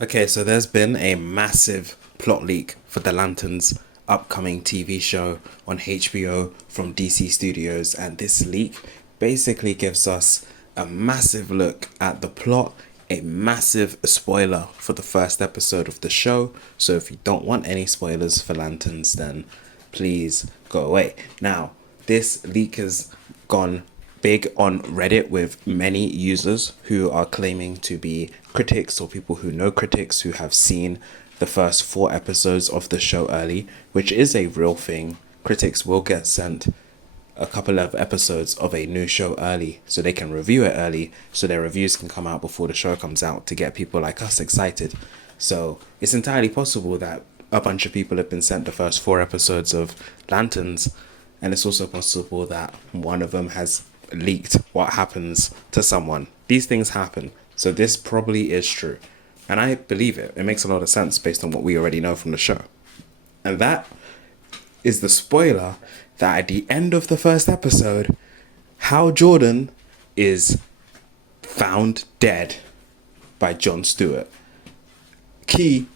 Okay, so there's been a massive plot leak for the Lanterns upcoming TV show on HBO from DC Studios, and this leak basically gives us a massive look at the plot, a massive spoiler for the first episode of the show. So if you don't want any spoilers for Lanterns, then please go away. Now, this leak has gone big on Reddit with many users who are claiming to be critics or people who know critics who have seen the first 4 episodes of the show early, which is a real thing. Critics will get sent a couple of episodes of a new show early so they can review it early so their reviews can come out before the show comes out to get people like us excited. So it's entirely possible that a bunch of people have been sent the first 4 episodes of Lanterns, and it's also possible that one of them has leaked what happens to someone. These things happen, so this probably is true, and I believe it. It makes a lot of sense based on what we already know from the show. And that is the spoiler that at the end of the first episode, Hal Jordan is found dead by Jon Stewart. Key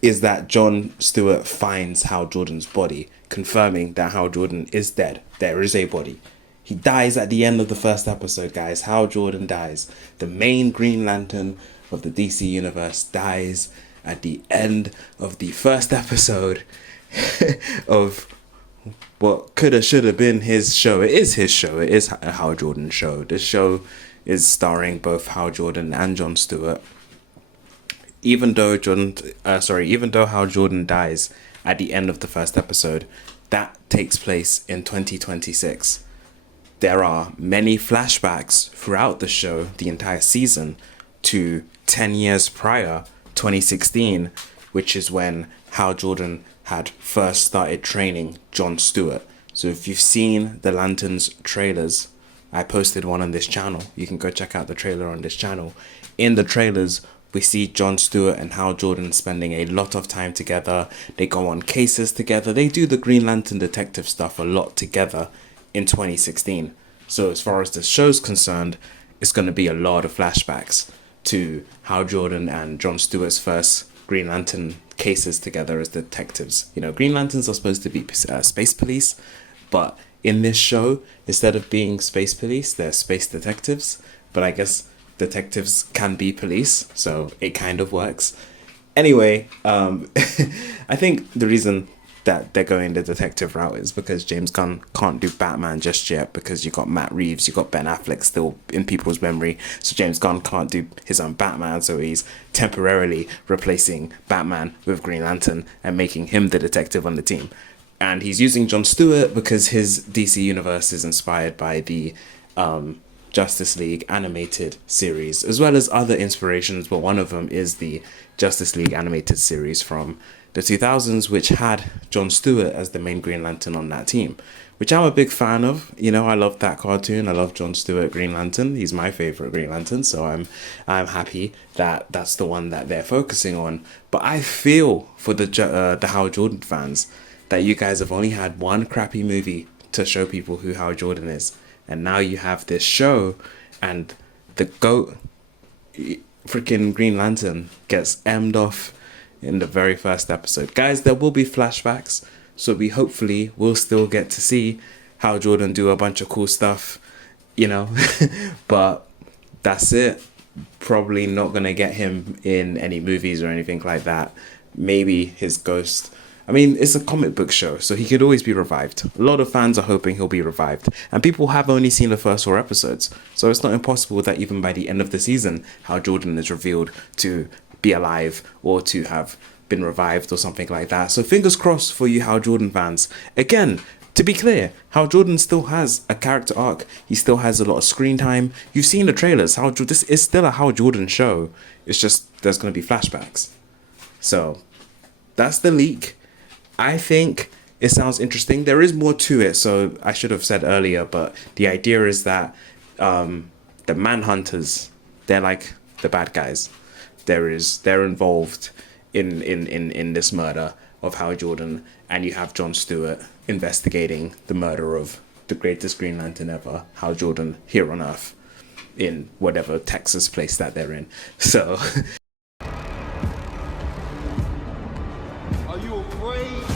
is that Jon Stewart finds Hal Jordan's body, confirming that Hal Jordan is dead. There is a body. He dies at the end of the first episode, guys. Hal Jordan dies. The main Green Lantern of the DC Universe dies at the end of the first episode of what coulda, shoulda been his show. It is his show. It is a Hal Jordan show. This show is starring both Hal Jordan and Jon Stewart. Even though Hal Jordan dies at the end of the first episode, that takes place in 2026. There are many flashbacks throughout the show, the entire season, to 10 years prior, 2016, which is when Hal Jordan had first started training Jon Stewart. So if you've seen the Lanterns trailers, I posted one on this channel. You can go check out the trailer on this channel. In the trailers, we see Jon Stewart and Hal Jordan spending a lot of time together. They go on cases together. They do the Green Lantern detective stuff a lot together in 2016. So as far as the show's concerned, it's going to be a lot of flashbacks to Hal Jordan and Jon Stewart's first Green Lantern cases together as detectives. You know, Green Lanterns are supposed to be space police, but in this show, instead of being space police, they're space detectives. But I guess detectives can be police, so it kind of works. Anyway, I think the reason that they're going the detective route is because James Gunn can't do Batman just yet, because you got Matt Reeves, you got Ben Affleck still in people's memory, so James Gunn can't do his own Batman, so he's temporarily replacing Batman with Green Lantern and making him the detective on the team. And he's using Jon Stewart because his DC universe is inspired by the Justice League animated series, as well as other inspirations, but one of them is the Justice League animated series from the 2000s, which had Jon Stewart as the main Green Lantern on that team, which I'm a big fan of. You know, I love that cartoon. I love Jon Stewart Green Lantern. He's my favorite Green Lantern, so I'm happy that that's the one that they're focusing on. But I feel for the Hal Jordan fans that you guys have only had one crappy movie to show people who Hal Jordan is, and now you have this show, and the GOAT freaking Green Lantern gets emmed off in the very first episode. Guys, there will be flashbacks, so we hopefully will still get to see Hal Jordan do a bunch of cool stuff, you know. But that's it. Probably not gonna get him in any movies or anything like that. Maybe his ghost. I mean, it's a comic book show, so he could always be revived. A lot of fans are hoping he'll be revived, and people have only seen the first 4 episodes, so it's not impossible that even by the end of the season, Hal Jordan is revealed to be alive or to have been revived or something like that. So fingers crossed for you Hal Jordan fans. Again, to be clear, Hal Jordan still has a character arc. He still has a lot of screen time. You've seen the trailers. This is still a Hal Jordan show. It's just there's going to be flashbacks. So that's the leak. I think it sounds interesting. There is more to it, so I should have said earlier, but the idea is that the Manhunters, they're like the bad guys. They're involved in this murder of Hal Jordan, and you have Jon Stewart investigating the murder of the greatest Green Lantern ever, Hal Jordan, here on Earth, in whatever Texas place that they're in. So you afraid?